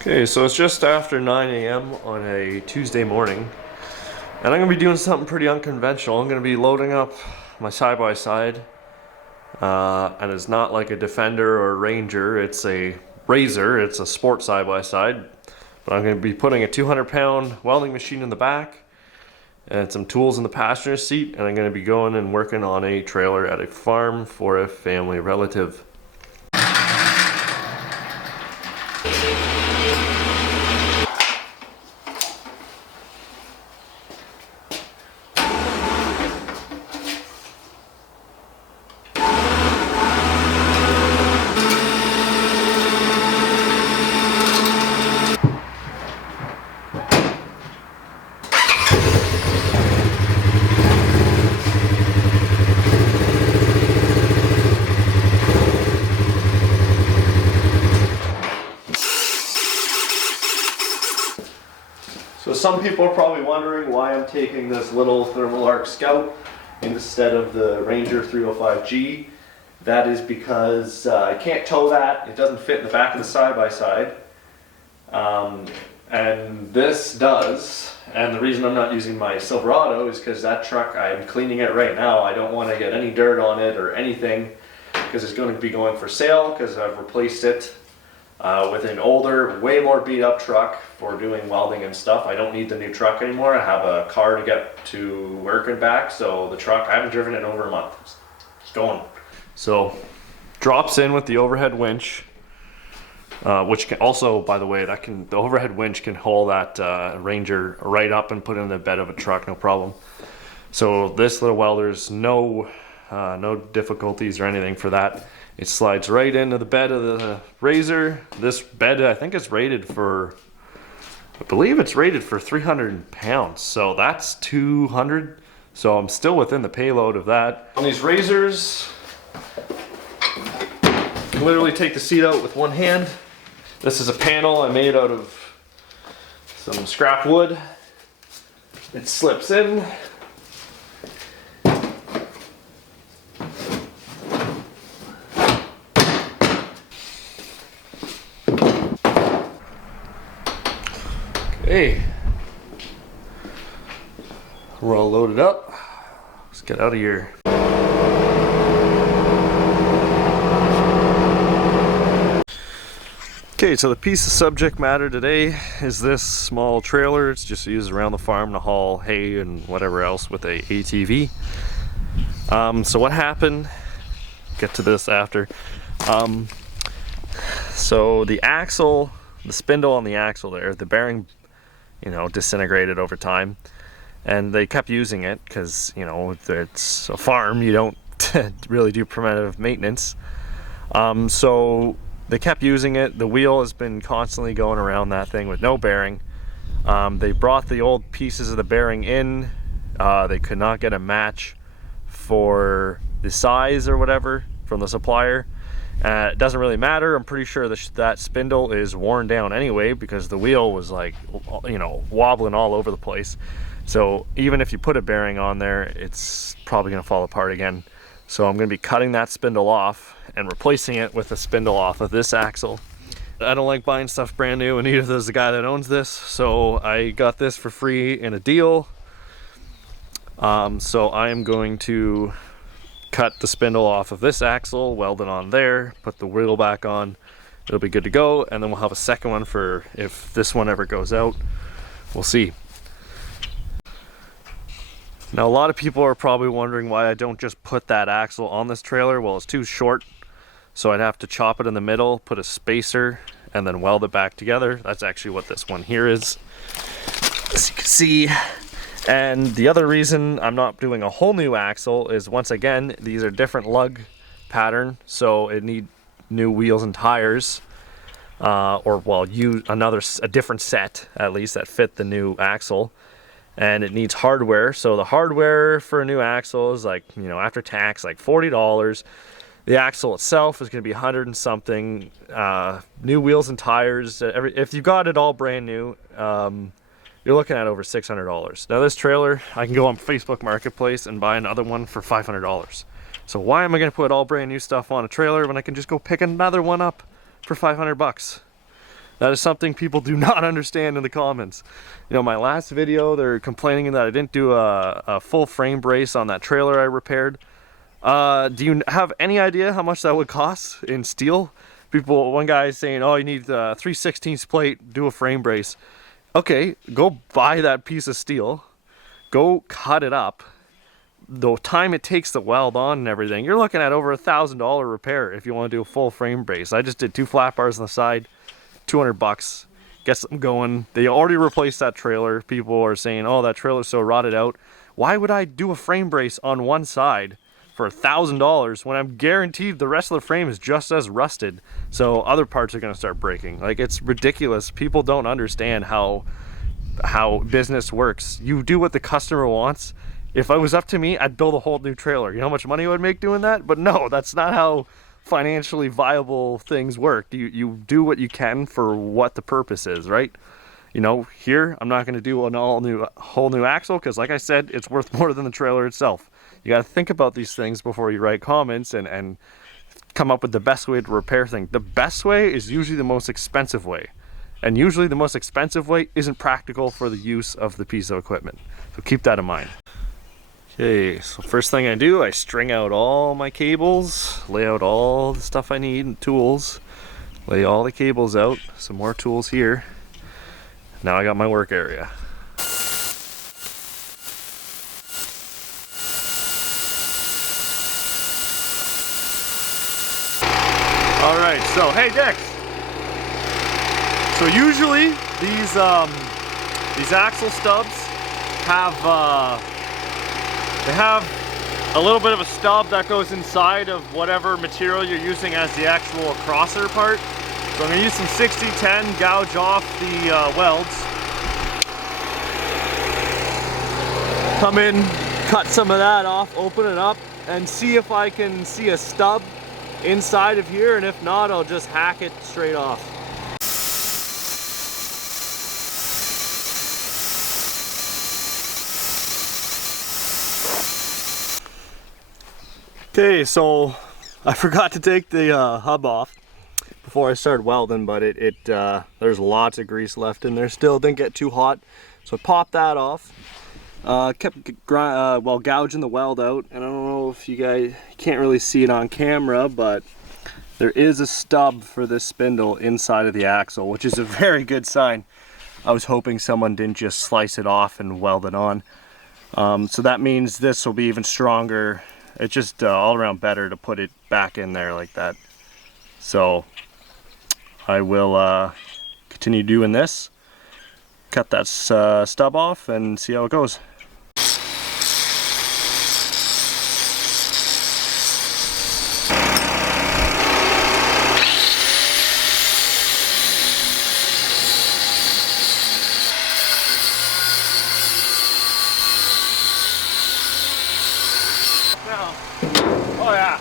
Okay, so it's just after 9 a.m. on a Tuesday morning, and I'm going to be doing something pretty unconventional. I'm going to be loading up my side-by-side, and it's not like a Defender or a Ranger, it's a Razor, it's a sport side-by-side, but I'm going to be putting a 200-pound welding machine in the back, and some tools in the passenger seat, and I'm going to be going and working on a trailer at a farm for a family relative. So some people are probably wondering why I'm taking this little thermal arc Scout instead of the Ranger 305G. That is because I can't tow that. It doesn't fit in the back of the side-by-side. And this does. And the reason I'm not using my Silverado is because that truck, I'm cleaning it right now. I don't want to get any dirt on it or anything because it's going to be going for sale because I've replaced it with an older, way more beat up truck for doing welding and stuff. I don't need the new truck anymore. I have a car to get to work and back, so the truck, I haven't driven it in over a month. It's going. So, drops in with the overhead winch, which can also, by the way, the overhead winch can haul that Ranger right up and put it in the bed of a truck, no problem. So this little welder's no difficulties or anything for that. It slides right into the bed of the Razor. This bed, I think it's rated for, I believe it's rated for 300 pounds. So that's 200. So I'm still within the payload of that. On these Razors, you can literally take the seat out with one hand. This is a panel I made out of some scrap wood. It slips in. Okay, we're all loaded up. Let's get out of here. Okay, so the piece of subject matter today is this small trailer. It's just used around the farm to haul hay and whatever else with a ATV. So what happened, get to this after. So the axle, the spindle on the axle there, the bearing, disintegrated over time, and they kept using it because, it's a farm, you don't really do preventative maintenance. So they kept using it. The wheel has been constantly going around that thing with no bearing. They brought the old pieces of the bearing in. They could not get a match for the size or whatever from the supplier. It doesn't really matter. I'm pretty sure that spindle is worn down anyway because the wheel was like, wobbling all over the place. So even if you put a bearing on there, it's probably going to fall apart again. So I'm going to be cutting that spindle off and replacing it with a spindle off of this axle. I don't like buying stuff brand new, and neither does the guy that owns this. So I got this for free in a deal. So I am going to cut the spindle off of this axle, weld it on there, put the wheel back on, it'll be good to go, and then we'll have a second one for if this one ever goes out. We'll see. Now a lot of people are probably wondering why I don't just put that axle on this trailer. Well, it's too short, so I'd have to chop it in the middle, put a spacer, and then weld it back together. That's actually what this one here is, as you can see. And the other reason I'm not doing a whole new axle is, once again, these are different lug pattern, so it need new wheels and tires, use a different set at least that fit the new axle, and it needs hardware. So the hardware for a new axle is like, after tax, like $40. The axle itself is going to be 100 and something. New wheels and tires. If you got it all brand new, you're looking at over $600. Now this trailer, I can go on Facebook Marketplace and buy another one for $500. So why am I going to put all brand new stuff on a trailer when I can just go pick another one up for 500 bucks? That is something people do not understand in the comments. You know, my last video, they're complaining that I didn't do a full frame brace on that trailer I repaired. Do you have any idea how much that would cost in steel? One guy is saying, oh, you need 3/16 plate, do a frame brace. Okay, go buy that piece of steel, go cut it up. The time it takes to weld on and everything, you're looking at over $1,000 repair if you want to do a full frame brace. I just did 2 flat bars on the side, $200, gets them going. They already replaced that trailer. People are saying, oh, that trailer's so rotted out. Why would I do a frame brace on one side for $1,000 when I'm guaranteed the rest of the frame is just as rusted? So other parts are going to start breaking. Like, it's ridiculous. People don't understand how business works. You do what the customer wants. If it was up to me, I'd build a whole new trailer. You know how much money I would make doing that? But no, that's not how financially viable things work. You do what you can for what the purpose is, right? You know, here, I'm not going to do a whole new axle because, like I said, it's worth more than the trailer itself. You got to think about these things before you write comments and come up with the best way to repair things. The best way is usually the most expensive way. And usually the most expensive way isn't practical for the use of the piece of equipment. So keep that in mind. Okay, so first thing I do, I string out all my cables, lay out all the stuff I need and tools, lay all the cables out, some more tools here. Now I got my work area. All right, so hey Dex. So usually these axle stubs have they have a little bit of a stub that goes inside of whatever material you're using as the actual crosser part. So I'm going to use some 60-10, gouge off the welds. Come in, cut some of that off, open it up, and see if I can see a stub inside of here, and if not, I'll just hack it straight off. Okay, so I forgot to take the hub off before I started welding, but there's lots of grease left in there still. Didn't get too hot, so I popped that off. Kept gouging the weld out, and I don't know if you guys can't really see it on camera, but there is a stub for this spindle inside of the axle, which is a very good sign. I was hoping someone didn't just slice it off and weld it on. So that means this will be even stronger. It's just all around better to put it back in there like that. So I will continue doing this, cut that stub off, and see how it goes. Oh yeah.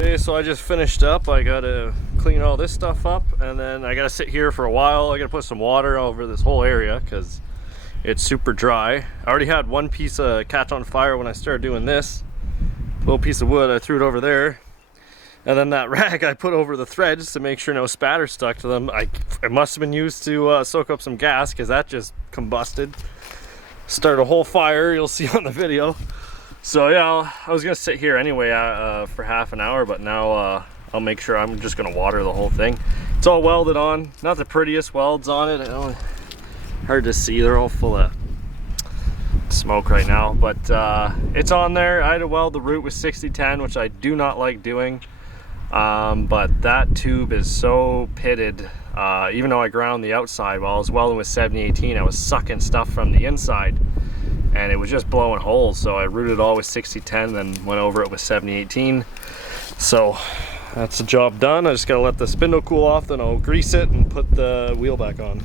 Okay, so I just finished up. I gotta clean all this stuff up, and then I gotta sit here for a while. I gotta put some water over this whole area because it's super dry. I already had one piece of catch on fire when I started doing this. Little piece of wood, I threw it over there. And then that rag I put over the threads to make sure no spatter stuck to them. It must have been used to soak up some gas because that just combusted. Started a whole fire, you'll see on the video. So yeah, I was gonna sit here anyway for half an hour, but now I'll make sure I'm just gonna water the whole thing. It's all welded on, not the prettiest welds on it. I know, hard to see, they're all full of smoke right now, but it's on there. I had to weld the root with 6010, which I do not like doing, but that tube is so pitted. Even though I ground the outside while I was welding with 7018, I was sucking stuff from the inside and it was just blowing holes, so I rooted it all with 6010, then went over it with 7018. So that's the job done. I just gotta let the spindle cool off, then I'll grease it and put the wheel back on.